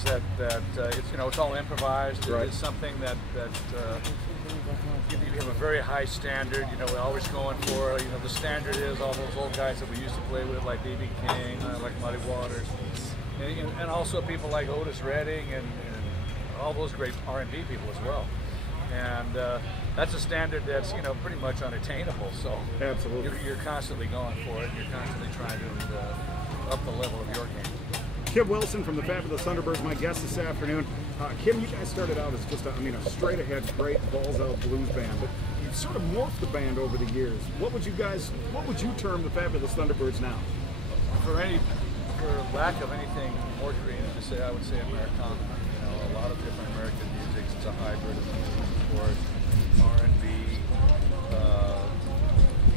is that it's, you know, it's all improvised. Right. It's something that you have a very high standard. You know, we're always going for, you know, the standard is all those old guys that we used to play with, like B.B. King, like Muddy Waters, and also people like Otis Redding and all those great R&B people as well. And that's a standard that's, you know, pretty much unattainable. So absolutely, you're constantly going for it. You're constantly trying to up the level of your game. Kim Wilson from the Fabulous Thunderbirds, my guest this afternoon. Kim, you guys started out as just a straight ahead, great balls out blues band, but you've sort of morphed the band over the years. What would you term the Fabulous Thunderbirds now? For lack of anything more creative to say, I would say Americana. You know, a lot of different American music. It's a hybrid of sport, R&B,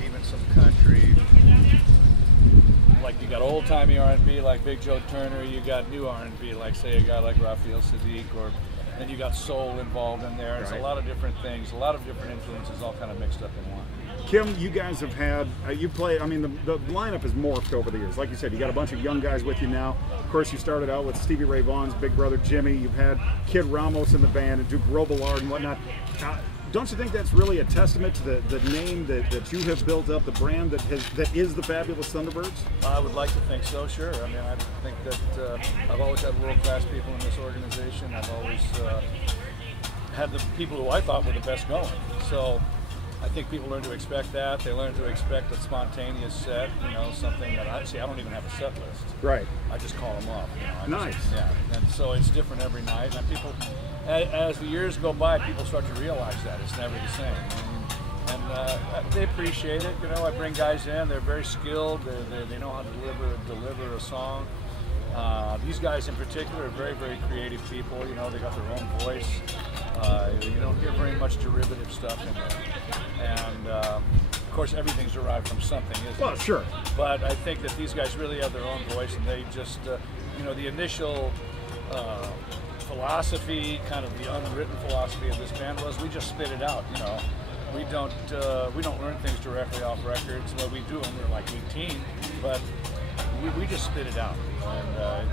even some country. Like you got old-timey R&B like Big Joe Turner, you got new R&B like, say, a guy like Raphael Sadiq, or then you got soul involved in there. It's a lot of different things, a lot of different influences all kind of mixed up in one. Kim, you guys have had, you play, I mean, the lineup has morphed over the years. Like you said, you got a bunch of young guys with you now. Of course, you started out with Stevie Ray Vaughan's big brother Jimmy. You've had Kid Ramos in the band and Duke Robillard and whatnot. Don't you think that's really a testament to the name that you have built up, the brand that is the Fabulous Thunderbirds? I would like to think so, sure. I mean, I think that I've always had world-class people in this organization. I've always had the people who I thought were the best going. So I think people learn to expect that. They learn to expect a spontaneous set, you know, something that I don't even have a set list. Right. I just call them up. You know, nice. Yeah, and so it's different every night. And people, as the years go by, people start to realize that it's never the same. And they appreciate it. You know, I bring guys in. They're very skilled. They know how to deliver a song. These guys in particular are very, very creative people. You know, they got their own voice. You don't hear very much derivative stuff in there. And of course, everything's derived from something, isn't it? Well, sure. But I think that these guys really have their own voice, and they just, you know, the initial philosophy, kind of the unwritten philosophy of this band was we just spit it out. You know, we don't learn things directly off records. Well, we do when we're like 18, but we just spit it out, and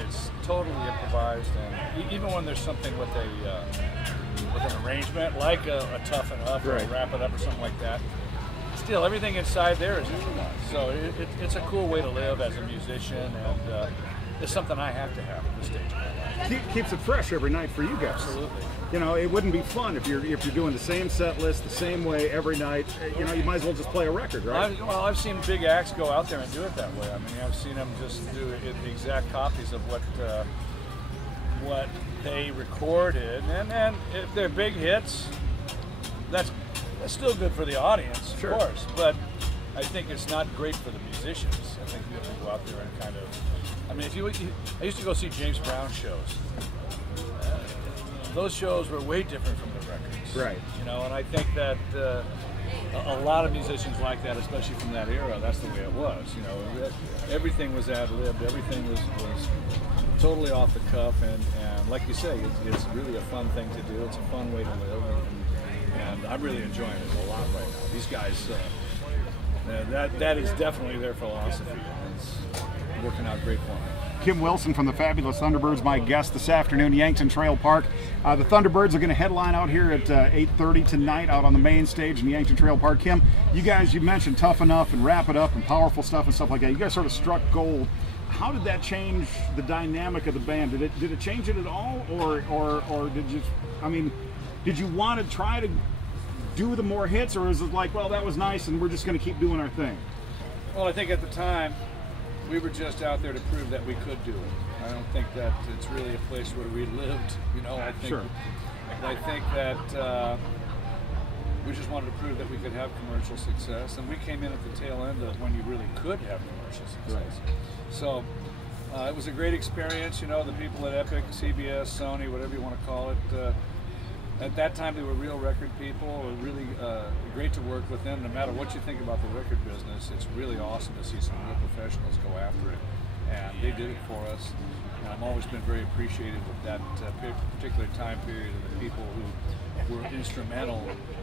it's totally improvised. And even when there's something with an arrangement, like a Toughen Up or a Wrap It Up or something like that, still everything inside there is improvised. So it's a cool way to live as a musician, and it's something I have to have at this stage of my life. Keeps it fresh every night for you guys. Absolutely. You know, it wouldn't be fun if you're doing the same set list the same way every night. You know, you might as well just play a record, right? I've seen big acts go out there and do it that way. I mean, I've seen them just do the exact copies of what they recorded, and if they're big hits, that's still good for the audience, sure, of course. But I think it's not great for the musicians. I think you have to go out there and kind of. I mean, I used to go see James Brown shows. Those shows were way different from the records. Right. You know, and I think that a lot of musicians like that, especially from that era, that's the way it was. You know, everything was ad-libbed, everything was totally off the cuff, and like you say, it's really a fun thing to do. It's a fun way to live, and I'm really enjoying it a lot right now. These guys, that is definitely their philosophy, and it's working out great for them. Kim Wilson from the Fabulous Thunderbirds, my guest this afternoon, Yankton Trail Park. The Thunderbirds are going to headline out here at 8:30 tonight out on the main stage in Yankton Trail Park. Kim, you guys, you mentioned Tough Enough and Wrap It Up and Powerful Stuff and stuff like that. You guys sort of struck gold. How did that change the dynamic of the band? Did it change it at all, or did you? I mean, did you want to try to do the more hits, or is it like, well, that was nice and we're just going to keep doing our thing? Well, I think at the time, we were just out there to prove that we could do it. I don't think that it's really a place where we lived, you know. I think, sure. I think that we just wanted to prove that we could have commercial success, and we came in at the tail end of when you really could have commercial success. Right. So it was a great experience, you know. The people at Epic, CBS, Sony, whatever you want to call it, at that time they were real record people. It was really great to work with them. No matter what you think about the record business, it's really awesome to see some real professionals go after it, and they did it for us. And I've always been very appreciative of that particular time period and the people who were instrumental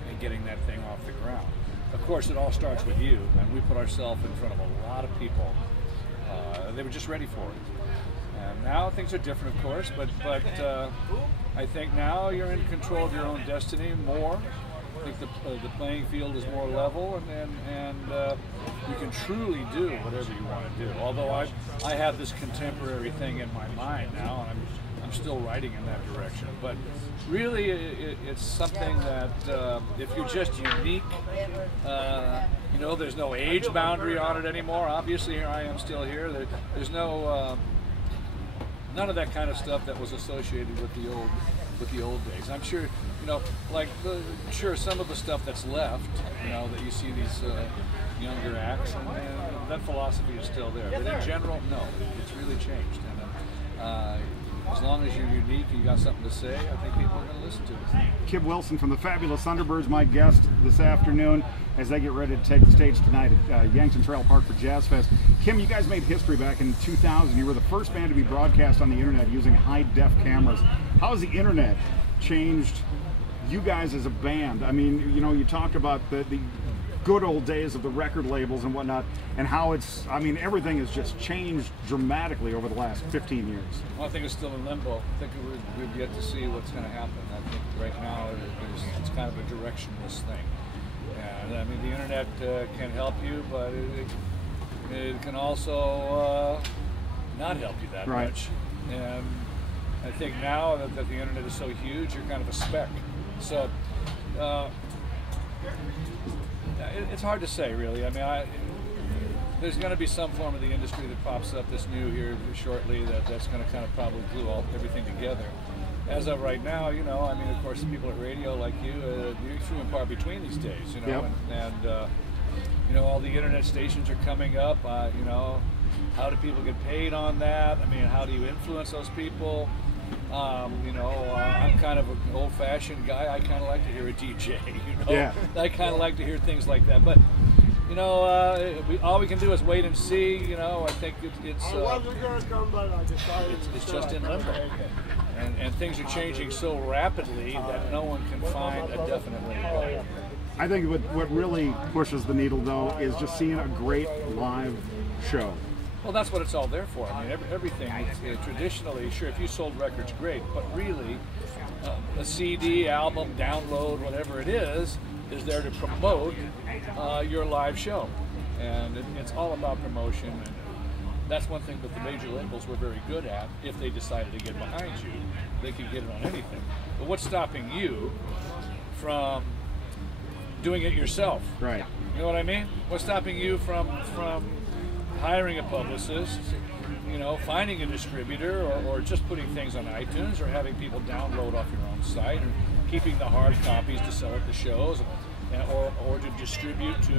in getting that thing off the ground. Of course, it all starts with you, and we put ourselves in front of a lot of people. They were just ready for it. And now things are different, of course, but I think now you're in control of your own destiny more. I think the playing field is more level, and you can truly do whatever you want to do. Although I have this contemporary thing in my mind now, and I'm still writing in that direction. But really, it's something that if you're just unique, you know, there's no age boundary on it anymore. Obviously, here I am still here. There's no none of that kind of stuff that was associated with the old days. I'm sure, you know, like sure some of the stuff that's left, you know, that you see these younger acts, and that philosophy is still there. But in general, no, it's really changed. And as long as you're unique and you got something to say, I think people are going to listen to it. Kim Wilson from the fabulous Thunderbirds, my guest this afternoon as they get ready to take the stage tonight at Yankton Trail Park for JazzFest. Kim, you guys made history back in 2000. You were the first band to be broadcast on the internet using high-def cameras. How has the internet changed you guys as a band? I mean, you know, you talked about the good old days of the record labels and whatnot, and how it's, I mean, everything has just changed dramatically over the last 15 years. Well, I think it's still in limbo. I think we've yet to see what's going to happen. I think right now it's kind of a directionless thing. And I mean, the internet can help you, but it can also not help you that much. And I think now that the internet is so huge, you're kind of a speck. So it's hard to say, really. I mean, there's going to be some form of the industry that pops up that's new here shortly that's going to kind of probably glue everything together. As of right now, you know, I mean, of course, the people at radio like you, you're few and far between these days, you know, and you know, all the internet stations are coming up. You know, how do people get paid on that? I mean, how do you influence those people? You know, I'm kind of an old-fashioned guy. I kind of like to hear a DJ, you know. Yeah. I kind of like to hear things like that. But, you know, all we can do is wait and see. You know, I think it's just in limbo. And things are changing so rapidly that no one can find a definite way to go. I think what really pushes the needle, though, is just seeing a great live show. Well, that's what it's all there for. I mean, everything, traditionally, sure, if you sold records, great, but really, a CD, album, download, whatever it is there to promote your live show. And it's all about promotion. And that's one thing that the major labels were very good at. If they decided to get behind you, they could get it on anything. But what's stopping you from doing it yourself? Right. You know what I mean? What's stopping you from hiring a publicist, you know, finding a distributor, or just putting things on iTunes, or having people download off your own site, or keeping the hard copies to sell at the shows, or to distribute to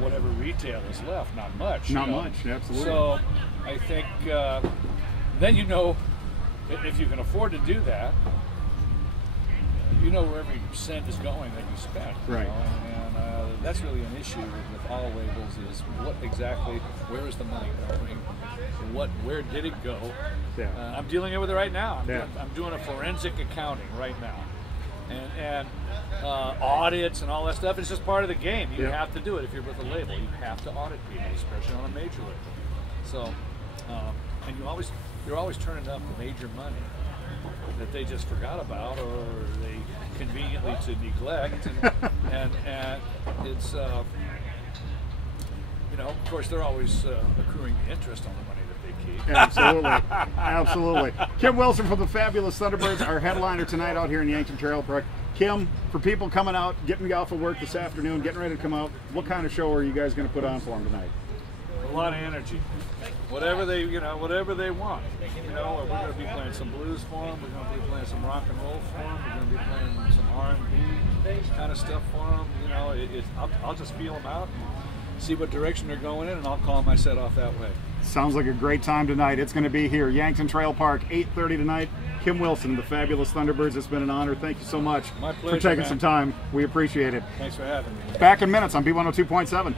whatever retail is left? Not much. Not much, absolutely. So I think then, you know, if you can afford to do that, you know where every cent is going that you spent. Right. You know? And that's really an issue with all labels, is what exactly, where is the money going? Where did it go? Yeah. I'm dealing with it right now. I'm doing a forensic accounting right now. And audits and all that stuff, it's just part of the game. You have to do it if you're with a label. You have to audit people, especially on a major label. So, and you're always turning up the major money that they just forgot about, or they conveniently to neglect, and it's you know, of course, they're always accruing the interest on the money that they keep. Absolutely, absolutely. Kim Wilson from the fabulous Thunderbirds, our headliner tonight out here in Yankton Trail Park. Kim, for people coming out, getting off of work this afternoon, getting ready to come out, what kind of show are you guys going to put on for them tonight? A lot of energy. Whatever they want. You know, we're going to be playing some blues for them. We're going to be playing some rock and roll for them. We're going to be playing some R&B kind of stuff for them. You know, I'll just feel them out and see what direction they're going in, and I'll call my set off that way. Sounds like a great time tonight. It's going to be here, Yankton Trail Park, 8:30 tonight. Kim Wilson, the fabulous Thunderbirds, it's been an honor. Thank you so much My pleasure, for taking some time. We appreciate it. Thanks for having me. Back in minutes on B102.7.